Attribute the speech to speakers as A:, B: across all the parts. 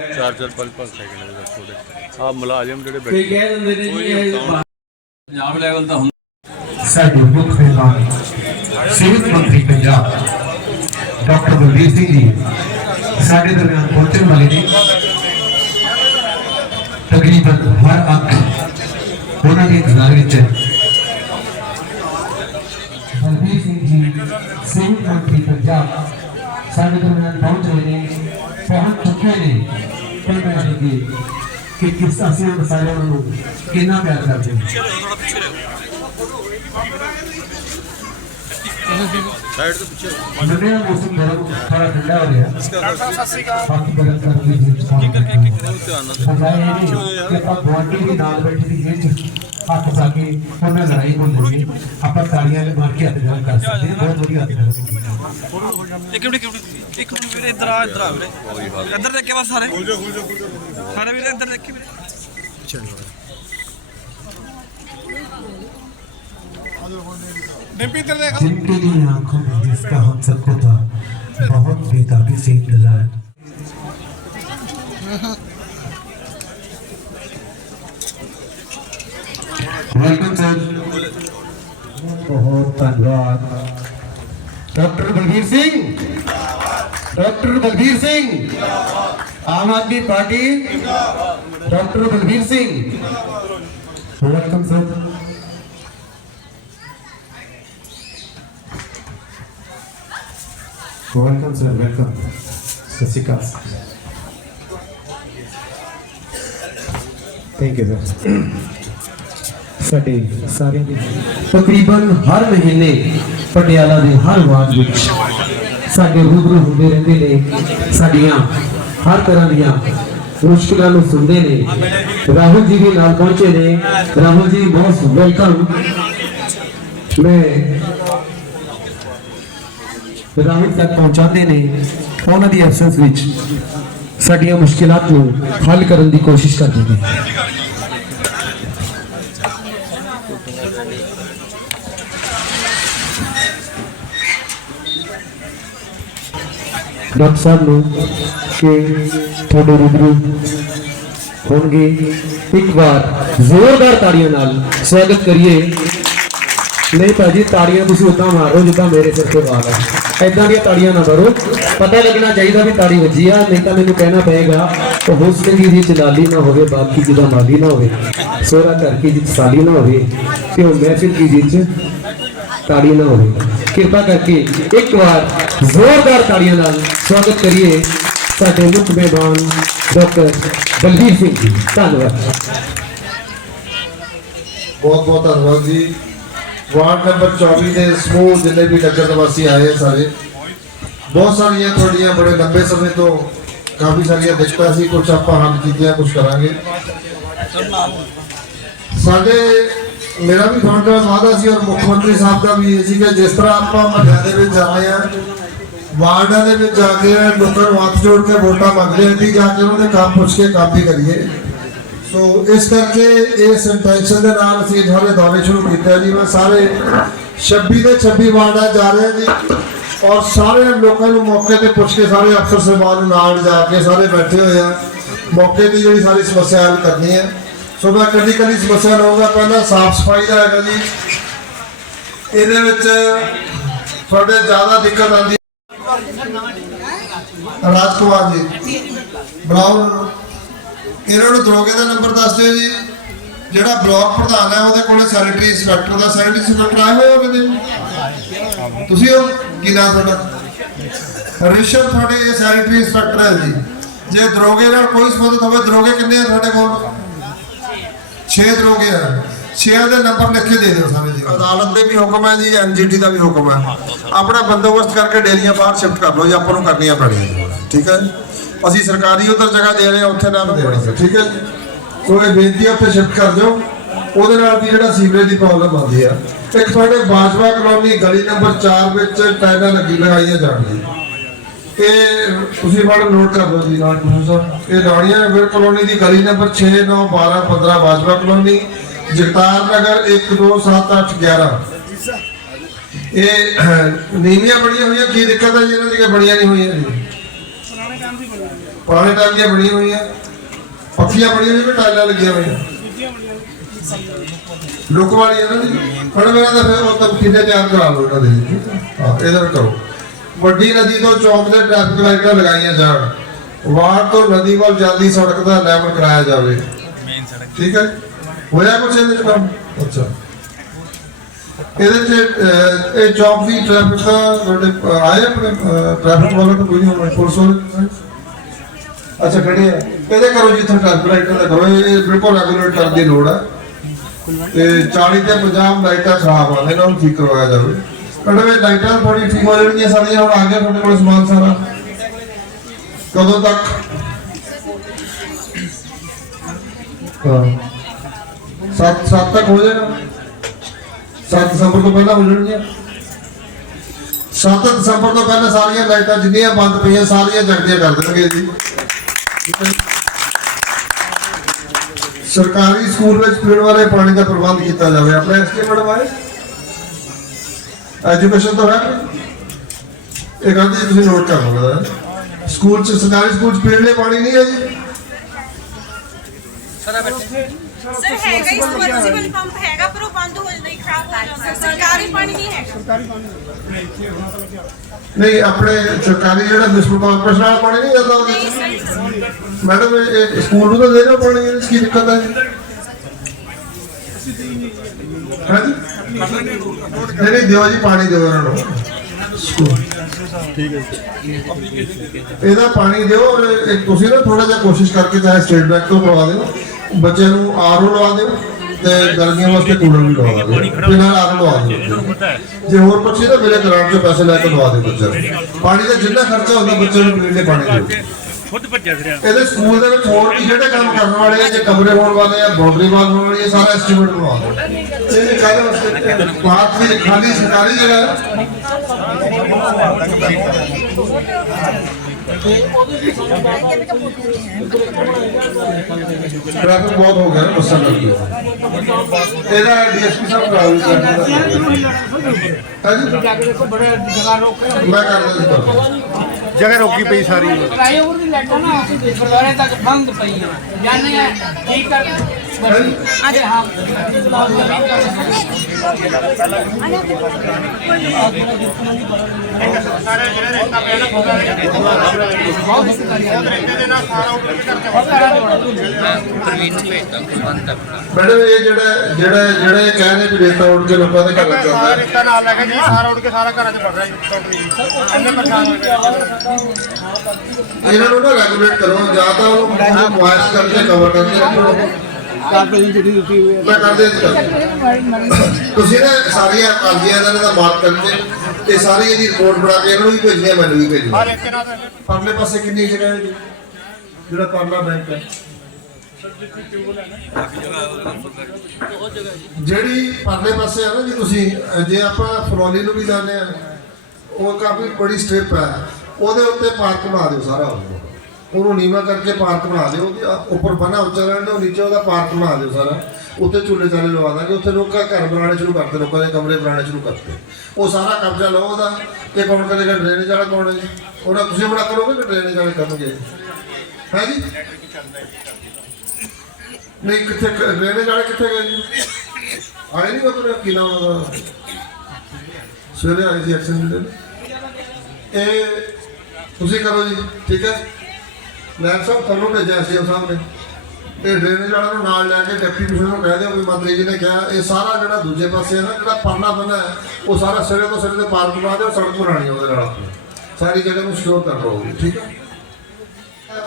A: ਚਾਰ ਚਾਰ ਪੰਜ ਪੰਜ ਸੈਕਿੰਡ ਦੇ ਵਿੱਚ ਉਹਦੇ ਆ ਮੁਲਾਜ਼ਮ ਜਿਹੜੇ
B: ਤੇ
A: ਬੈਠੇ
B: ਕਹਿ ਦਿੰਦੇ ਨੇ ਜੀ ਇਹ
C: ਪੰਜਾਬ ਲੈਵਲ ਦਾ ਹੁੰਦਾ।
D: ਸਾਡੇ ਮੁੱਖ ਮਹਿਮਾਨ ਸਿਹਤ ਮੰਤਰੀ ਪੰਜਾਬ ਡਾਕਟਰ ਬਲਬੀਰ ਸਿੰਘ ਜੀ ਸਾਡੇ ਦਰਮਿਆਨ ਪਹੁੰਚਣ ਵਾਲੇ ਨੇ। ਤਕਰੀਬਨ ਹਰ ਅੱਖ ਉਹਨਾਂ ਦੇ ਇੰਤਜ਼ਾਰ ਵਿੱਚ ਹੈ। ਬਲਬੀਰ ਸਿੰਘ ਜੀ ਸਿਹਤ ਮੰਤਰੀ ਪੰਜਾਬ ਸਾਡੇ ਦਰਮਿਆਨ ਪਹੁੰਚ ਰਹੇ ਨੇ। ਪਹੁੰਚ ਚੁੱਕੇ ਨੇ ਪਰ ਮੈਂ ਅੱਗੇ ਕਿ ਕਿਸ ਅਸੀਂ ਮਸਾਇਲਾਂ ਨੂੰ ਕਿੰਨਾ ਪਿਆਰ ਕਰਦੇ ਹਾਂ।
A: ਸਾਈਡ ਤੋਂ ਪਿੱਛੇ
D: ਮੰਨੇ ਮੌਸਮ ਗਰਮ ਥੋੜਾ ਠੰਡਾ ਹੋ ਰਿਹਾ। ਬਾਕੀ ਗਰਮ ਕਰਨ ਦੀ ਜਿੱਤ ਪਾਉਣ
A: ਧਿਆਨ ਨਾਲ
D: ਬਜਾਏ ਇਹ ਨਹੀਂ ਕਿ ਆਪਾਂ ਗੁਆਂਢੀ ਦੀ ਨਾਲ ਬੈਠੀ ਦੀ ਜਿੱਤ ਹੱਥ ਪਾ ਕੇ ਉਹਨਾਂ ਲੜਾਈ ਹੋਣ ਲੱਗੀ ਆਪਾਂ ਤਾੜੀਆਂ ਮਾਰ ਕੇ ਹੱਥ ਗਰਮ ਕਰ ਸਕਦੇ ਹਾਂ ਬਹੁਤ ਵਧੀਆ ਹੱਥ ਗਰਮ ਕੀਤੀ
C: ਇੱਕ ਮਿੰਟ ਇੱਕ ਮਿੰਟ ਇੱਕ ਮਿੰਟ ਵੀਰੇ ਇੱਧਰ ਆ ਇੱਧਰ ਆ ਵੀਰੇ ਇੱਧਰ ਦੇਖੇ ਬਸ ਸਾਰੇ ਸਾਰੇ ਵੀਰੇ ਇੱਧਰ ਦੇਖੇ ਵੀਰੇ
D: जिनके लिए आंखों में जिसका हम सबको था बहुत बेताबी से इंतजार सर बहुत धन्यवाद doctor Balbir Singh doctor Balbir Singh Aam Aadmi Party doctor Balbir Singh welcome sir welcome sir welcome सत श्री अकाल ਥੈਂਕ ਸਾਡੇ ਸਾਰੇ ਤਕਰੀਬਨ ਹਰ ਮਹੀਨੇ ਪਟਿਆਲਾ ਦੇ ਹਰ ਵਾਰਡ ਵਿੱਚ ਸਾਡੇ ਰੂਬਰੂ ਹੁੰਦੇ ਰਹਿੰਦੇ ਨੇ। ਸਾਡੀਆਂ ਹਰ ਤਰ੍ਹਾਂ ਦੀਆਂ ਮੁਸ਼ਕਲਾਂ ਨੂੰ ਸੁਣਦੇ ਨੇ। ਰਾਹੁਲ ਜੀ ਵੀ ਨਾਲ ਪਹੁੰਚੇ ਨੇ। ਰਾਹੁਲ ਜੀ, ਬਹੁਤ ਵੈਲਕਮ ਮੈਂ ਰਾਹੁਲ ਤੱਕ ਪਹੁੰਚਾਉਂਦੇ ਨੇ। ਉਹਨਾਂ ਦੀ ਐਬਸੈਂਸ ਵਿੱਚ ਸਾਡੀਆਂ ਮੁਸ਼ਕਿਲਾਂ ਨੂੰ ਹੱਲ ਕਰਨ ਦੀ ਕੋਸ਼ਿਸ਼ ਕਰਦੇ ਨੇ। ਡਾਕਟਰ ਸਾਹਿਬ ਨੂੰ ਕਿ ਤੁਹਾਡੇ ਰੂਬਰੂ ਹੋਣਗੇ। ਇੱਕ ਵਾਰ ਜ਼ੋਰਦਾਰ ਤਾੜੀਆਂ ਨਾਲ ਸਵਾਗਤ ਕਰੀਏ। ਨਹੀਂ ਭਾਜੀ, ਤਾੜੀਆਂ ਤੁਸੀਂ ਉਦਾਂ ਮਾਰੋ ਜਿੱਦਾਂ ਮੇਰੇ ਸਿਰ ਤੇ ਵਾਲ ਹੈ ਐਦਾਂ ਦੀਆਂ ਤਾੜੀਆਂ ਨਾ ਮਾਰੋ। ਪਤਾ ਲੱਗਣਾ ਚਾਹੀਦਾ ਵੀ ਤਾੜੀ ਵੱਜੀ ਆ, ਨਹੀਂ ਤਾਂ ਮੈਨੂੰ ਕਹਿਣਾ ਪਏਗਾ ਕਿ ਹੁਸਨ ਦੀ ਜੀ ਚਲਾਲੀ ਨਾ ਹੋਵੇ, ਬਾਕੀ ਜਿਹਦਾ ਮਾਲੀ ਨਾ ਹੋਵੇ, ਸੋਹਰਾ ਘਰ ਕੀ ਜਿੱਤ ਸਾਲੀ ਨਾ ਹੋਵੇ, ਤੇ ਉਹ ਮਹਿਫਿਲ ਕੀ ਜਿੱਤ ਤਾੜੀ ਨਾ ਹੋਵੇ। ਕਿਰਪਾ ਕਰਕੇ ਇੱਕ ਵਾਰ ਜ਼ੋਰਦਾਰ ਤਾੜੀਆਂ ਨਾਲ ਸਵਾਗਤ ਕਰੀਏ ਸਾਡੇ ਮੁੱਖ ਮਹਿਮਾਨ ਡਾਕਟਰ ਬਲਬੀਰ ਸਿੰਘ ਜੀ ਧੰਨਵਾਦ
E: ਬਹੁਤ ਬਹੁਤ ਧੰਨਵਾਦ ਜੀ ਵਾਰਡ ਨੰਬਰ 24 ਦੇ ਸਮੂਹ ਜਿੰਨੇ ਵੀ ਨਗਰ ਨਿਵਾਸੀ ਆਏ ਆ ਸਾਰੇ ਬਹੁਤ ਸਾਰੀਆਂ ਤੁਹਾਡੀਆਂ ਬੜੇ ਲੰਬੇ ਸਮੇਂ ਤੋਂ ਕਾਫੀ ਸਾਰੀਆਂ ਦਿੱਕਤਾਂ ਸੀ ਕੁਝ ਆਪਾਂ ਹੱਲ ਕੀਤੀਆਂ ਕੁਝ ਕਰਾਂਗੇ ਸਾਡੇ ਮੇਰਾ ਵੀ ਫੰਡ ਦਾ ਵਾਅਦਾ ਸੀ ਔਰ ਮੁੱਖ ਮੰਤਰੀ ਸਾਹਿਬ ਦਾ ਵੀ ਇਹ ਸੀ ਕਿ ਜਿਸ ਤਰ੍ਹਾਂ ਆਪਾਂ ਮਹੱਲਿਆਂ ਦੇ ਵਿੱਚ ਜਾਂਦੇ ਆ ਵਾਰਡਾਂ ਦੇ ਵਿੱਚ ਜਾ ਕੇ ਲੋਕਾਂ ਨੂੰ ਹੱਥ ਜੋੜ ਕੇ ਵੋਟਾਂ ਮੰਗਦੇ ਹਾਂ ਦੀ ਜਾ ਕੇ ਉਹਨਾਂ ਦੇ ਕੰਮ ਪੁੱਛ ਕੇ ਕੰਮ ਵੀ ਕਰੀਏ। ਸੋ ਇਸ ਕਰਕੇ ਇਸ ਇੰਟੈਂਸ਼ਨ ਦੇ ਨਾਲ ਅਸੀਂ ਸਾਰੇ ਦੌਰੇ ਸ਼ੁਰੂ ਕੀਤਾ ਜੀ। ਮੈਂ ਸਾਰੇ 26 ਦੇ 26 ਵਾਰਡਾਂ ਜਾ ਰਹੇ ਜੀ। ਔਰ ਸਾਰੇ ਲੋਕਾਂ ਨੂੰ ਮੌਕੇ ਤੇ ਪੁੱਛ ਕੇ ਸਾਰੇ ਅਫਸਰ ਸਾਹਿਬਾਨ ਨਾਲ ਜਾ ਕੇ ਸਾਰੇ ਬੈਠੇ ਹੋਏ ਆ। ਮੌਕੇ ਦੀ ਜਿਹੜੀ ਸਾਰੀ ਸਮੱਸਿਆ ਹੱਲ ਕਰਨੀ ਹੈ ਸੋ ਮੈਂ ਕੱਲੀ ਕੱਲੀ ਸਮੱਸਿਆ ਲਵਾਂਗਾ ਪਹਿਲਾਂ ਸਾਫ਼ ਸਫ਼ਾਈ ਦਾ ਹੈਗਾ ਜੀ। ਇਹਦੇ ਵਿੱਚ ਤੁਹਾਡੇ ਜ਼ਿਆਦਾ ਦਿੱਕਤ ਆਉਂਦੀ ਰਾਜਕੁਮਾਰ ਜੀ। ਬਰਾਉਨ ਇਹਨਾਂ ਨੂੰ ਦਰੋਗੇ ਦਾ ਨੰਬਰ ਦੱਸ ਦਿਓ ਜੀ। ਜਿਹੜਾ ਬਲਾਕ ਪ੍ਰਧਾਨ ਹੈ, ਉਹਦੇ ਕੋਲੇ ਸੈਨੇਟਰੀ ਇੰਸਪੈਕਟਰ ਦਾ ਸੈਨੇਟਰੀ ਇੰਸਪੈਕਟਰ ਆਏ ਹੋਏ ਹੋ ਤੁਸੀਂ ਹੋ? ਕੀ ਨਾਮ ਤੁਹਾਡਾ? ਰਿਸ਼ਵ, ਤੁਹਾਡੇ ਇਹ ਸੈਨੇਟਰੀ ਇੰਸਪੈਕਟਰ ਹੈ ਜੀ। ਜੇ ਦਰੋਗੇ ਨਾਲ ਕੋਈ ਸੰਬੰਧ ਹੋਵੇ, ਦਰੋਗੇ ਕਿੰਨੇ ਆ ਤੁਹਾਡੇ ਕੋਲ? 6 ਦਰੋਗੇ ਆ। 6 ਦੇ ਨੰਬਰ ਲਿਖ ਕੇ ਦੇ ਦਿਓ ਸਾਰੇ ਜੀ। ਅਦਾਲਤ ਦੇ ਵੀ ਹੁਕਮ ਹੈ ਜੀ ਐਨਜੀਟੀ ਦਾ ਵੀ ਹੁਕਮ ਹੈ। ਆਪਣਾ ਬੰਦੋਬਸਤ ਕਰਕੇ ਡੇਰੀਆਂ ਬਾਹਰ ਸ਼ਿਫਟ ਕਰ ਲਓ ਜੀ ਆਪਾਂ ਨੂੰ ਕਰਨੀਆਂ ਪੈਣੀਆਂ। ਠੀਕ ਹੈ ਅਸੀਂ ਸਰਕਾਰੀ ਉਧਰ ਜਗ੍ਹਾ ਦੇ ਰਹੇ ਹਾਂ ਉੱਥੇ ਨਾ ਦੇ ਰਹੇ ਠੀਕ ਹੈ ਸੋ ਇਹ ਬੇਨਤੀ ਉੱਥੇ ਸ਼ਿਫਟ ਕਰ ਦਿਓ। ਉਹਦੇ ਨਾਲ ਵੀ ਜਿਹੜਾ ਸੀਵਰੇਜ ਦੀ ਪ੍ਰੋਬਲਮ ਆਉਂਦੀ ਆ ਇੱਕ ਤੁਹਾਡੇ ਬਾਜਵਾ ਕਲੋਨੀ ਗਲੀ ਨੰਬਰ 4 ਵਿੱਚ ਟਾਈਲਾਂ ਲੱਗੀ ਲਗਾਈਆਂ ਜਾਣ ਜੀ। ਇਹ ਤੁਸੀਂ ਬੜਾ ਨੋਟ ਕਰ ਲਓ ਜੀ ਨਾਲ ਸਾਹਿਬ। ਇਹ ਲਾਉਣੀਆਂ ਫਿਰ ਕਲੋਨੀ ਦੀ ਗਲੀ ਨੰਬਰ 6 9 12 15 ਬਾਜਵਾ ਕਲੋਨੀ। ਜਗਤਾਰ ਨਗਰ 1 2 7 8 11 ਇਹ ਨੀਵੀਆਂ ਬੜੀਆਂ ਹੋਈਆਂ ਕੀ ਦਿੱਕਤ ਹੈ ਜੀ ਇਹਨਾਂ ਦੀ ਕਿ ਬੜੀਆਂ ਨਹੀਂ ਹੋਈਆਂ ਜੀ। ਪੁਰਾਣੇ ਟਾਈਮ ਦੀਆਂ ਬਣੀਆਂ ਹੋਈਆਂ। ਪੱਕੀਆਂ ਹੋਈਆਂ ਕਿ ਟਾਈਲਾਂ ਲੱਗੀਆਂ ਹੋਈਆਂ। ਲੋਕ ਵਾਲੀ ਇਹਨਾਂ ਦੀ ਪਰ ਮੇਰਾ ਤਾਂ ਫਿਰ ਉਹ ਤਾਂ ਕਿੰਨੇ ਤਿਆਰ ਕਰਾ ਲਓ ਇਹਨਾਂ ਦੇ। ਹੈ? ਇਹਦਾ ਵੀ ਕਰੋ। ਵੱਡੀ ਨਦੀ ਤੋਂ ਚੌਕ ਦੇ ਟ੍ਰੈਫਿਕ ਲਾਈਟਾਂ ਲਗਾਈਆਂ ਜਾਣ। ਵਾਰ ਤੋਂ ਨਦੀ ਵੱਲ ਜਾਂਦੀ ਸੜਕ ਦਾ ਲੈਵਲ ਕਰਾਇਆ ਜਾਵੇ।
C: ਮੇਨ ਸੜਕ।
E: ਠੀਕ ਹੈ ਹੋਇਆ ਕੁਛ ਇਹਦੇ ਚ ਕੰਮ? ਅੱਛਾ। ਇਹਦੇ ਚ ਇਹ ਚੌਕ ਦੀ ਟ੍ਰੈਫਿਕ ਦਾ ਤੁਹਾਡੇ ਆਏ ਆਪਣੇ ਟ੍ਰੈਫਿਕ ਵਾਲਾ ਤਾਂ ਕੋਈ ਨਹੀਂ ਪੁਲਿਸ ਵਾਲੇ ਅੱਛਾ, ਖੜੇ ਆ। ਇਹਦੇ ਕਰੋ ਜਿੱਥੇ ਟ੍ਰੈਫਿਕ ਲਾਈਟਾਂ ਦਾ ਕਰੋ, ਇਹ ਬਿਲਕੁਲ ਰੈਗੂਲੇਟ ਦੀ ਲੋੜ ਹੈ ਤੇ 40 ਤੇ 50 ਲਾਈਟਾਂ ਖਰਾਬ ਆ, ਇਹਨਾਂ ਨੂੰ ਠੀਕ ਕਰਵਾਇਆ ਜਾਵੇ। ਕੜਵੇ ਲਾਈਟਾਂ ਥੋੜੀ ਠੀਕ ਹੋ ਜਾਣਗੀਆਂ ਸਾਰੀਆਂ, ਹੁਣ ਆ ਗਿਆ ਤੁਹਾਡੇ ਕੋਲ ਸਮਾਨ ਸਾਰਾ। ਕਦੋਂ ਤੱਕ? ਹਾਂ। ਸੱਤ ਸੱਤ ਤੱਕ ਹੋ ਜਾਏਗਾ। 7 ਦਸੰਬਰ ਤੋਂ ਪਹਿਲਾਂ ਹੋ ਜਾਣਗੀਆਂ। 7 ਦਸੰਬਰ ਤੋਂ ਪਹਿਲਾਂ ਸਾਰੀਆਂ ਲਾਈਟਾਂ ਜਿੰਨੀਆਂ ਬੰਦ ਪਈਆਂ, ਸਾਰੀਆਂ ਜਗਦੀਆਂ ਕਰ ਦੇਣਗੇ ਜੀ। ਸਰਕਾਰੀ ਸਕੂਲ ਵਿੱਚ ਪੀਣ ਵਾਲੇ ਪਾਣੀ ਦਾ ਪ੍ਰਬੰਧ ਕੀਤਾ ਜਾਵੇ। ਆਪਣੇ ਐਸਕੇ ਮੈਡਮ ਐਜੂਕੇਸ਼ਨ ਤੋਂ ਹੈ ਇਹ ਗੱਲ ਜੀ, ਤੁਸੀਂ ਨੋਟ ਕਰ ਲਓ ਸਕੂਲ ਚ, ਸਰਕਾਰੀ ਸਕੂਲ ਚ ਪੀਣ ਲਈ ਪਾਣੀ ਨਹੀਂ ਹੈ ਜੀ।
B: ਸਰ ਹੈਗਾ ਹੀ ਸਮਰਸੀਬਲ ਪੰਪ ਹੈਗਾ ਪਰ ਉਹ ਬੰਦ ਹੋ ਜਾਂਦਾ ਹੀ ਖਰਾਬ ਹੋ ਜਾਂਦਾ। ਸਰਕਾਰੀ ਪਾਣੀ ਨਹੀਂ ਹੈਗਾ।
E: ਨਹੀਂ ਆਪਣੇ ਸਰਕਾਰੀ ਜਿਹੜਾ ਮਿਸਟਰ ਕਾਰਪੋਰੇਸ਼ਨ ਵਾਲਾ ਪਾਣੀ ਨਹੀਂ ਜਾਂਦਾ ਉਹਦੇ
B: ਨਹੀਂ
E: ਚ
B: ਸਰ।
E: ਮੈਡਮ ਇਹ ਇਹ ਸਕੂਲ ਨੂੰ ਤਾਂ ਦੇ ਦਿਓ ਪਾਣੀ ਇਹਦੇ 'ਚ ਕੀ ਦਿੱਕਤ ਹੈ? ਹਾਂਜੀ? ਨਹੀਂ ਨਹੀਂ ਦਿਓ ਜੀ ਪਾਣੀ ਦਿਓ ਇਹਨਾਂ ਨੂੰ। ਠੀਕ ਹੈ ਇਹਦਾ ਪਾਣੀ ਦਿਓ ਔਰ ਇਹ ਤੁਸੀਂ ਨਾ ਥੋੜਾ ਜਿਹਾ ਕੋਸ਼ਿਸ਼ ਕਰਕੇ ਚਾਹੇ ਸਟੇਟ ਬੈਂਕ ਤੋਂ ਲਵਾ ਦਿਓ। ਬੱਚਿਆਂ ਨੂੰ ਆਰਓ ਲਵਾ ਦਿਓ ਤੇ ਗਰਮੀਆਂ ਵਾਸਤੇ ਕੂਲਰ ਵੀ ਲਵਾ ਦਿਓ। ਤੇ ਨਾਲ ਆਰਓ ਲਵਾ ਦਿਓ। ਜੇ ਹੋਰ ਬੱਚੇ ਤਾਂ ਮੇਰੇ ਗ੍ਰਾਂਟ ਚੋਂ ਪੈਸੇ ਲੈ ਕੇ ਲਵਾ ਦਿਓ ਬੱਚਿਆਂ ਨੂੰ। ਪਾਣੀ ਦਾ ਜਿੰਨਾ ਖਰਚਾ ਹੁੰਦਾ ਬੱਚੇ ਨੂੰ ਪੀਣ ਲਈ ਪਾਣੀ ਦਿਓ
A: ਖੁਦ ਭੱਜਿਆ ਫਿਰਿਆ।
E: ਇਹਦੇ ਸਕੂਲ ਦੇ ਵਿੱਚ ਹੋਰ ਵੀ ਜਿਹੜੇ ਕੰਮ ਕਰਨ ਵਾਲੇ ਆ ਜੇ ਕਮਰੇ ਹੋਣ ਵਾਲੇ ਆ ਬਾਉਂਡਰੀ ਵਾਲ ਹੋਣ ਵਾਲੀ ਹੈ ਸਾਰਾ ਐਸਟੀਮੇਟ ਬਣਵਾ ਦਿਓ। ਇਹ ਕਾਹਦੇ ਵਾਸਤੇ ਬਾਤ ਵੀ ਖਾਲੀ ਸਰਕਾਰੀ ਜਗ੍ਹਾ ਹੈ। ਟ੍ਰੈਫਿਕ ਬਹੁਤ ਹੋ ਗਿਆ ਨਾ ਬੱਸਾਂ ਕਰਕੇ ਇਹਦਾ ਡੀਐਸਪੀ ਸਾਹਿਬ ਕਰਾਉ ਹਾਂਜੀ ਮੈਂ ਕਰ ਦਿੰਦਾ
A: ਜਗ੍ਹਾ ਰੋਕੀ ਪਈ ਸਾਰੀ।
F: ਫਲਾਈਓਵਰ ਦੀ ਲਾਈਟਾਂ ਨਾ ਅਸੀਂ ਗੁਰਦੁਆਰੇ ਤੱਕ ਬੰਦ ਪਈਆਂ ਜਾਣੇ ਆ ਕੀ ਕਰ ਅਜੇ ਹਾਂ
E: ਮੈਡਮ ਇਹ ਜਿਹੜਾ ਜਿਹੜਾ ਜਿਹੜਾ ਇਹ ਕਹਿ ਰਹੇ ਵੀ ਰੇਤਾ ਉੱਡ ਕੇ ਲੋਕਾਂ ਦੇ ਘਰਾਂ ਚ ਆਉਂਦਾ ਹੈ।
G: ਰਿਸ਼ਤਾ ਨਾਲ ਲੈ ਕੇ ਜੀ ਸਾਰਾ ਉੱਡ ਕੇ ਸਾਰਾ ਘਰਾਂ 'ਚ ਵੜ ਰਿਹਾ ਜੀ ਟੋਟਲੀ ਜੀ ਇੰਨੇ ਪਰੇਸ਼ਾਨ ਹੋਏ ਪਏ।
E: ਇਹਨਾਂ ਨੂੰ ਨਾ ਰੈਗੂਲੇਟ ਕਰੋ ਜਾਂ ਤਾਂ ਉਹਨੂੰ ਵਾਇਸ ਕਰਕੇ ਕਵਰ ਕਰਕੇ ਰੱਖੋ। ਕਾਰਪੋਰੇਸ਼ਨ ਜਿਹੜੀ ਦਿੱਤੀ ਹੋਈ ਹੈ ਮੈਂ ਕਰਦੇ ਤੁਸੀਂ ਨਾ ਸਾਰੀਆਂ ਕਾਲਜੀਆਂ ਦਾ ਇਹਦਾ ਮਾਰਕ ਕਰਕੇ ਤੇ ਸਾਰੀ ਇਹਦੀ ਰਿਪੋਰਟ ਬਣਾ ਕੇ ਇਹਨਾਂ ਨੂੰ ਵੀ ਭੇਜਣੀ ਹੈ ਮੈਨੂੰ ਵੀ ਭੇਜਣੀ
G: ਹਰ
E: ਹੈ।
G: ਇੱਕ ਨਾਲ
E: ਪਰਲੇ ਪਾਸੇ ਕਿੰਨੀ ਜਗ੍ਹਾ ਹੈ ਜੀ? ਜਿਹੜਾ ਪਰਲਾ ਬੈਂਕ ਹੈ। ਜਿਹੜੀ ਪਰਲੇ ਪਾਸੇ ਹੈ ਨਾ ਜੀ ਤੁਸੀਂ ਜੇ ਆਪਾਂ ਫਰੋਲੀ ਨੂੰ ਵੀ ਜਾਂਦੇ ਆ ਉਹ ਕਾਫੀ ਬੜੀ ਸਟ੍ਰਿਪ ਹੈ। ਉਹਦੇ ਉੱਤੇ ਪਾਰਕ ਬਣਾ ਦਿਓ ਸਾਰਾ ਉਹਨੂੰ। ਉਹਨੂੰ ਨੀਵਾ ਕਰਕੇ ਪਾਰਕ ਬਣਾ ਦਿਓ, ਉਹਦੇ ਉੱਪਰ ਬਣਾ ਉੱਚਾ ਰਹਿਣ ਨੀਚੇ ਉਹਦਾ ਪਾਰਕ ਬਣਾ ਦਿਓ ਸਾਰਾ। ਉੱਤੇ ਝੂਲੇ ਚਾਲੇ ਲਵਾ ਦਾਂਗੇ, ਉੱਥੇ ਲੋਕਾਂ ਘਰ ਬਣਾਉਣੇ ਸ਼ੁਰੂ ਕਰਤੇ, ਲੋਕਾਂ ਦੇ ਕਮਰੇ ਬਣਾਉਣੇ ਸ਼ੁਰੂ ਕਰਤੇ। ਉਹ ਸਾਰਾ ਕਬਜ਼ਾ ਲਓ ਉਹਦਾ ਤੇ ਕੌਣ ਕਰੇਗਾ ਡਰੇਨੇਜ ਵਾਲਾ ਕੌਣ ਹੈ ਉਹਨਾਂ ਤੁਸੀਂ ਬਣਾ ਕਰੋਗੇ ਕਿ ਡਰੇਨੇਜ ਵਾਲੇ ਕਰਨਗੇ? ਹੈ ਜੀ? ਨਹੀਂ, ਕਿੱਥੇ ਡਰੇਨੇਜ ਵਾਲੇ ਕਿੱਥੇ ਗਏ ਜੀ? ਆਏ ਨਹੀਂ ਉਹ ਕੀ ਨਾਮ ਉਹਦਾ? ਸਵੇਰੇ ਆਏ ਸੀ ਐਕਸ਼ਨ ਦੇ ਇਹ ਤੁਸੀਂ ਕਰੋ ਜੀ, ਠੀਕ ਹੈ? ਲੈਬ ਸਾਹਿਬ ਤੁਹਾਨੂੰ ਭੇਜਿਆ ਸੀ ਸਾਹਿਬ ਨੇ ਇਹ ਡਰੇਨੇਜ ਵਾਲਾ ਨੂੰ ਨਾਲ ਲੈ ਕੇ ਡਿਪਟੀ ਕਮਿਸ਼ਨਰ ਨੂੰ ਕਹਿ ਦਿਓ ਵੀ ਮੰਤਰੀ ਜੀ ਨੇ ਕਿਹਾ ਇਹ ਸਾਰਾ ਜਿਹੜਾ ਦੂਜੇ ਪਾਸੇ ਹੈ ਨਾ ਜਿਹੜਾ ਪਰਨਾ ਬੰਨਾ ਹੈ ਉਹ ਸਾਰਾ ਸਿਰੇ ਤੋਂ ਸਿਰੇ ਤੇ ਪਾਰਕ ਬਣਾ ਦਿਓ ਸੜਕ ਬਣਾਣੀ ਉਹਦੇ ਨਾਲ ਸਾਰੀ ਜਗ੍ਹਾ ਨੂੰ ਸਿਕਿਉਰ ਕਰ ਲਓ ਠੀਕ ਹੈ?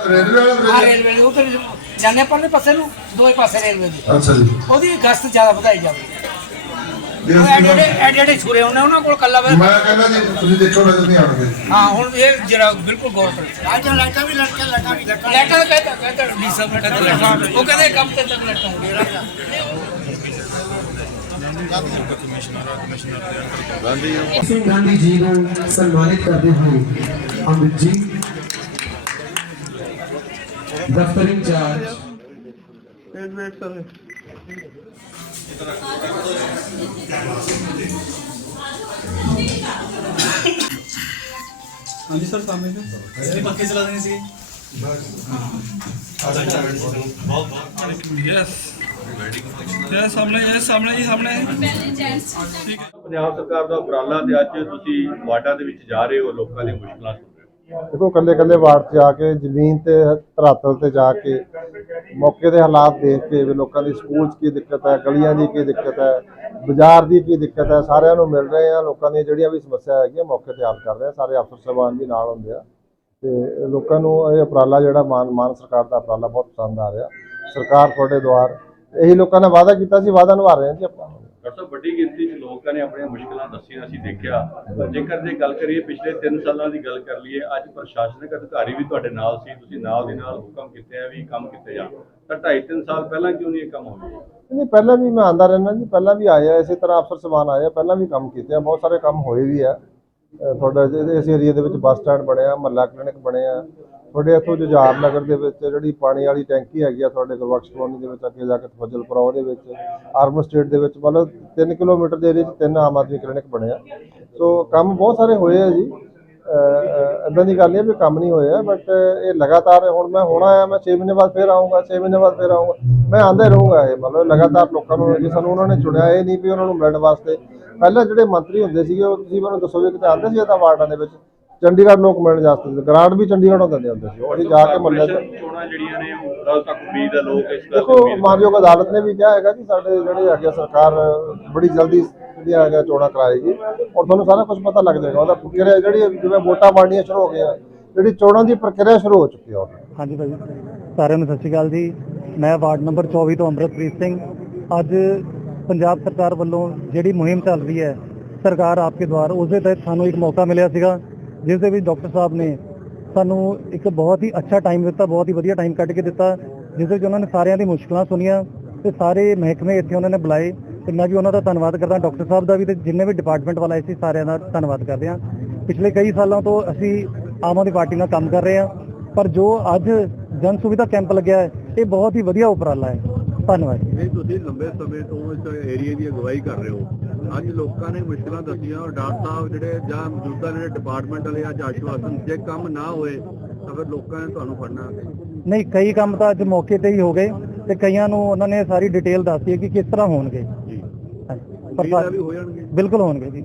E: ਰੇਲਵੇ ਵਾਲਾ
F: ਰੇਲਵੇ ਨੂੰ ਉਧਰ ਜਾਣੇ ਪਰਲੇ ਪਾਸੇ ਨੂੰ ਦੋਏ ਪਾਸੇ ਰੇਲਵੇ ਦੀ।
E: ਅੱਛਾ ਜੀ।
F: ਉਹਦੀ ਗਸਤ ਜ਼ਿਆਦਾ ਵਧਾਈ ਜਾਵੇ। ਉਹ ਐਡੇ
E: ਸਾਹਿਬ,
F: ਐਡੇ ਐਡੇ ਛੁਰੇ ਉਹਨੇ ਉਹਨਾਂ ਕੋਲ ਕੱਲਾ ਵੇ
E: ਮੈਂ ਕਹਿੰਦਾ ਜੀ ਤੁਸੀਂ ਦੇਖੋ ਨਜ਼ਰ ਨਹੀਂ ਆਉਣਗੇ
F: ਹਾਂ ਹੁਣ ਇਹ ਜਿਹੜਾ ਬਿਲਕੁਲ ਗੌਰ ਕਰੋ। ਅੱਜ ਲਾਈਟਾਂ ਵੀ ਲਟਕੇ ਲਾਈਟਾਂ ਵੀ ਲਾਈਟਾਂ ਦਾ ਕਹਿੰਦਾ ਕਹਿੰਦਾ ਡੀ ਸਭ ਕਹਿੰਦਾ ਲਾਈਟਾਂ ਉਹ ਕਹਿੰਦੇ ਕੰਮ ਤੇ ਤੱਕ ਲਾਈਟਾਂ ਹੋਣਗੀਆਂ।
D: ਸਿੰਘ ਗਾਂਧੀ ਜੀ। ਨੂੰ ਸਨਮਾਨਿਤ ਕਰਦੇ ਹੋਏ ਅਮਿਤ ਜੀ ਦਫ਼ਤਰ ਇੰਚਾਰਜ
C: ਹਾਂਜੀ ਸਰ ਸਾਹਮਣੇ ਤੋਂ ਪੱਖੇ ਚਲਾ ਦੇਣੇ ਸੀ ਯੈਸ ਇਹ ਸਾਹਮਣੇ ਇਹ ਸਾਹਮਣੇ ਇਹ ਸਾਹਮਣੇ। ਠੀਕ ਹੈ।
A: ਪੰਜਾਬ ਸਰਕਾਰ ਦਾ ਉਪਰਾਲਾ ਤੇ ਅੱਜ ਤੁਸੀਂ ਵਾਰਡਾਂ ਦੇ ਵਿੱਚ ਜਾ ਰਹੇ ਹੋ ਲੋਕਾਂ ਦੀਆਂ ਮੁਸ਼ਕਲਾਂ
E: ਦੇਖੋ ਕੱਲੇ ਕੱਲੇ ਵਾਰਡ 'ਚ ਜਾ ਕੇ, ਜ਼ਮੀਨ ਤੇ, ਧਰਾਤਲ ਤੇ ਜਾ ਕੇ, ਮੌਕੇ ਦੇ ਹਾਲਾਤ ਦੇਖ ਕੇ ਵੀ ਲੋਕਾਂ ਦੀ ਸਕੂਲ 'ਚ ਕੀ ਦਿੱਕਤ ਹੈ, ਗਲੀਆਂ ਦੀ ਕੀ ਦਿੱਕਤ ਹੈ, ਬਾਜ਼ਾਰ ਦੀ ਕੀ ਦਿੱਕਤ ਹੈ, ਸਾਰਿਆਂ ਨੂੰ ਮਿਲ ਰਹੇ ਆ। ਲੋਕਾਂ ਦੀਆਂ ਜਿਹੜੀਆਂ ਵੀ ਸਮੱਸਿਆ ਹੈਗੀਆਂ, ਮੌਕੇ ਤੇ ਹੱਲ ਕਰ ਰਹੇ ਆ। ਸਾਰੇ ਅਫਸਰ ਸਾਹਿਬਾਨ ਵੀ ਨਾਲ ਹੁੰਦੇ ਆ। ਤੇ ਲੋਕਾਂ ਨੂੰ ਇਹ ਉਪਰਾਲਾ ਜਿਹੜਾ ਮਾਨ ਮਾਨ ਸਰਕਾਰ ਦਾ ਉਪਰਾਲਾ ਬਹੁਤ ਪਸੰਦ ਆ ਰਿਹਾ। ਸਰਕਾਰ ਤੁਹਾਡੇ ਦੁਆਰ, ਇਹੀ ਲੋਕਾਂ ਨੇ ਵਾਅਦਾ ਕੀਤਾ ਸੀ, ਵਾਅਦਾ ਨਿਭਾ ਰਹੇ ਹਾਂ ਜੀ ਆਪਾਂ।
A: ਡਾਕਟਰ ਵੱਡੀ ਗਿਣਤੀ 'ਚ ਲੋਕਾਂ ਨੇ ਆਪਣੀਆਂ ਮੁਸ਼ਕਲਾਂ ਦੱਸੀਆਂ, ਅਸੀਂ ਦੇਖਿਆ। ਜੇਕਰ ਜੇ ਗੱਲ ਕਰੀਏ, ਪਿਛਲੇ 3 ਸਾਲਾਂ ਦੀ ਗੱਲ ਕਰ ਲਈਏ, ਅੱਜ ਪ੍ਰਸ਼ਾਸਨਿਕ ਅਧਿਕਾਰੀ ਵੀ ਤੁਹਾਡੇ ਨਾਲ ਸੀ, ਤੁਸੀਂ ਨਾਲ ਦੀ ਨਾਲ ਹੁਕਮ ਕੀਤੇ ਆ ਵੀ ਕੰਮ ਕੀਤੇ ਜਾਣ। ਤਾਂ 2.5 ਸਾਲ ਪਹਿਲਾਂ ਕਿਉਂ ਨਹੀਂ ਇਹ ਕੰਮ ਹੋਇਆ
E: ਨਹੀਂ, ਪਹਿਲਾਂ ਵੀ ਮੈਂ ਆਂਦਾ ਰਹਿਣਾ ਜੀ, ਪਹਿਲਾਂ ਵੀ ਆਇਆ, ਇਸੇ ਤਰ੍ਹਾਂ ਅਫਸਰ ਸਮਾਨ ਆਇਆ, ਪਹਿਲਾਂ ਵੀ ਕੰਮ ਕੀਤੇ ਆ, ਬਹੁਤ ਸਾਰੇ ਕੰਮ ਹੋਏ ਵੀ ਆ। ਤੁਹਾਡਾ, ਇਸ ਏਰੀਆ ਦੇ ਵਿੱਚ ਬੱਸ ਸਟੈਂਡ ਬਣਿਆ, ਮਹੱਲਾ ਕਲੀਨਿਕ ਬਣਿਆ ਤੁਹਾਡੇ ਇੱਥੋਂ ਜੁਝਾਰ ਨਗਰ ਦੇ ਵਿੱਚ ਜਿਹੜੀ ਪਾਣੀ ਵਾਲੀ ਟੈਂਕੀ ਹੈਗੀ ਆ ਤੁਹਾਡੇ ਗੁਰਬਖਸ਼ ਕਲੋਨੀ ਦੇ ਵਿੱਚ ਅੱਗੇ ਜਾ ਕੇ ਫਜ਼ਲਪੁਰਾ ਉਹਦੇ ਵਿੱਚ, ਆਰਮ ਸਟੇਟ ਦੇ ਵਿੱਚ, ਮਤਲਬ 3 ਕਿਲੋਮੀਟਰ ਦੇ ਏਰੀਆ 'ਚ ਤਿੰਨ ਆਮ ਆਦਮੀ ਕਲੀਨਿਕ ਬਣਿਆ ਸੋ ਕੰਮ ਬਹੁਤ ਸਾਰੇ ਹੋਏ ਆ ਜੀ। ਇਦਾਂ ਦੀ ਗੱਲ ਨਹੀਂ ਵੀ ਕੰਮ ਨਹੀਂ ਹੋਇਆ ਬਟ ਇਹ ਲਗਾਤਾਰ ਹੁਣ ਮੈਂ ਹੋਣਾ ਆ ਮੈਂ 6 ਮਹੀਨੇ ਬਾਅਦ ਫੇਰ ਆਉਂਗਾ 6 ਮਹੀਨੇ ਬਾਅਦ ਫੇਰ ਆਉਂਗਾ ਮੈਂ ਆਂਦਾ ਰਹੂੰਗਾ ਇਹ, ਮਤਲਬ ਲਗਾਤਾਰ ਲੋਕਾਂ ਨੂੰ ਜੇ ਸਾਨੂੰ ਉਹਨਾਂ ਨੇ ਚੁਣਿਆ, ਇਹ ਨਹੀਂ ਵੀ ਉਹਨਾਂ ਨੂੰ ਮਿਲਣ ਵਾਸਤੇ। ਪਹਿਲਾਂ ਜਿਹੜੇ ਮੰਤਰੀ ਹੁੰਦੇ ਸੀਗੇ, ਉਹ ਤੁਸੀਂ ਮੈਨੂੰ ਦੱਸੋ ਵੀ ਕਿਤੇ ਆਉਂਦੇ ਸੀ ਤਾਂ ਵਾਰਡਾਂ ਦੇ ਵਿੱਚ? ਚੰਡੀਗੜ੍ਹ ਲੋਕ ਮਿਲਣ ਜਾਂਦੇ ਸੀ ਗ੍ਰਾਂਟ ਵੀ ਚੰਡੀਗੜ੍ਹੋਂ ਦਿੰਦੇ ਹੁੰਦੇ ਸੀ। ਉਹ ਅਸੀਂ ਜਾ ਕੇ
A: ਕਾਰਪੋਰੇਸ਼ਨ ਚੋਣਾਂ ਜਿਹੜੀਆਂ ਨੇ ਉਹ ਕੱਲ ਤੱਕ ਉਮੀਦ ਹੈ ਲੋਕ ਇਸ ਗੱਲ
E: ਦੇਖੋ ਮਾਨਯੋਗ ਅਦਾਲਤ ਨੇ ਵੀ ਕਿਹਾ ਹੈਗਾ ਕਿ ਸਾਡੇ ਜਿਹੜੇ ਹੈਗੇ ਆ ਸਰਕਾਰ ਬੜੀ ਜਲਦੀ ਜਿਹੜੀਆਂ ਹੈਗਾ ਚੋਣਾਂ ਕਰਾਏਗੀ। ਔਰ ਤੁਹਾਨੂੰ ਸਾਰਾ ਕੁਝ ਪਤਾ ਲੱਗ ਜਾਏਗਾ। ਉਹਦਾ ਪ੍ਰਕਿਰਿਆ ਜਿਹੜੀ ਜਿਵੇਂ ਵੋਟਾਂ ਪਾਣੀਆਂ ਸ਼ੁਰੂ ਹੋ ਗਈਆਂ ਜਿਹੜੀ ਚੋਣਾਂ ਦੀ ਪ੍ਰਕਿਰਿਆ ਸ਼ੁਰੂ ਹੋ ਚੁੱਕੀ ਹੈ ਉਹ
H: ਹਾਂਜੀ ਭਾਜੀ। ਸਾਰਿਆਂ ਨੂੰ ਸਤਿ ਸ਼੍ਰੀ ਅਕਾਲ ਜੀ। ਮੈਂ ਵਾਰਡ ਨੰਬਰ 24 ਤੋਂ ਅੰਮ੍ਰਿਤਪ੍ਰੀਤ ਸਿੰਘ। ਅੱਜ ਪੰਜਾਬ ਸਰਕਾਰ ਵੱਲੋਂ ਜਿਹੜੀ ਮੁਹਿੰਮ ਚੱਲ ਰਹੀ ਹੈ ਸਰਕਾਰ ਆਪਕੇ ਦੁਆਰ ਉਸ ਦੇ ਤਹਿਤ ਸਾਨੂੰ ਇੱਕ ਮੌਕਾ ਮਿਲਿਆ ਸੀਗਾ। ਜਿਸ ਦੇ ਵਿੱਚ ਡਾਕਟਰ ਸਾਹਿਬ ਨੇ ਸਾਨੂੰ ਇੱਕ ਬਹੁਤ ਹੀ ਅੱਛਾ ਟਾਈਮ ਦਿੱਤਾ, ਬਹੁਤ ਹੀ ਵਧੀਆ ਟਾਈਮ ਕੱਢ ਕੇ ਦਿੱਤਾ, ਜਿਸ ਵਿੱਚ ਉਹਨਾਂ ਨੇ ਸਾਰਿਆਂ ਦੀ ਮੁਸ਼ਕਲਾਂ ਸੁਣੀਆਂ ਤੇ ਸਾਰੇ ਮਹਿਕਮੇ ਇੱਥੇ ਉਹਨਾਂ ਨੇ ਬੁਲਾਏ ਤੇ ਮੈਂ ਵੀ ਉਹਨਾਂ ਦਾ ਧੰਨਵਾਦ ਕਰਦਾ, ਡਾਕਟਰ ਸਾਹਿਬ ਦਾ ਵੀ ਤੇ ਜਿੰਨੇ ਵੀ ਡਿਪਾਰਟਮੈਂਟ ਵਾਲਾ ਸੀ ਸਾਰਿਆਂ ਦਾ ਧੰਨਵਾਦ ਕਰਦੇ ਹਾਂ। ਪਿਛਲੇ ਕਈ ਸਾਲਾਂ ਤੋਂ ਅਸੀਂ ਆਮ ਆਦਮੀ ਪਾਰਟੀ ਨਾਲ ਕੰਮ ਕਰ ਰਹੇ ਹਾਂ, ਪਰ ਜੋ ਅੱਜ ਜਨ ਸੁਵਿਧਾ ਕੈਂਪ ਲੱਗਿਆ ਹੈ, ਇਹ ਬਹੁਤ ਹੀ ਵਧੀਆ ਉਪਰਾਲਾ ਹੈ। ਧੰਨਵਾਦ। ਜੀ
I: ਤੁਸੀਂ ਲੰਬੇ ਸਮੇਂ ਤੋਂ ਇਸ ਏਰੀਆ ਦੀ ਅਗਵਾਈ ਕਰ ਰਹੇ ਹੋ। ਅੱਜ ਲੋਕਾਂ ਨੇ ਮੁਸ਼ਕਲਾਂ ਦੱਸੀਆਂ ਔਰ ਡਾਕਟਰ ਸਾਹਿਬ ਜਿਹੜੇ ਜਾਂ ਮੌਜੂਦਾ ਜਿਹੜੇ ਡਿਪਾਰਟਮੈਂਟ ਵਾਲੇ ਅੱਜ ਆਸ਼ਵਾਸਨ ਜੇ ਕੰਮ ਨਾ ਹੋਏ ਤਾਂ ਫਿਰ ਲੋਕਾਂ ਨੇ ਤੁਹਾਨੂੰ ਫੜਨਾ।
H: ਨਹੀਂ ਕਈ ਕੰਮ ਤਾਂ ਅੱਜ ਮੌਕੇ ਤੇ ਹੀ ਹੋ ਗਏ ਤੇ ਕਈਆਂ ਨੂੰ ਉਹਨਾਂ ਨੇ ਸਾਰੀ ਡਿਟੇਲ ਦੱਸੀ ਹੈ ਕਿ ਕਿਸ ਤਰ੍ਹਾਂ ਹੋਣਗੇ।
I: ਜੀ।
H: ਪਰ
I: ਵੀ ਹੋ ਜਾਣਗੇ।
H: ਬਿਲਕੁਲ ਹੋਣਗੇ ਜੀ।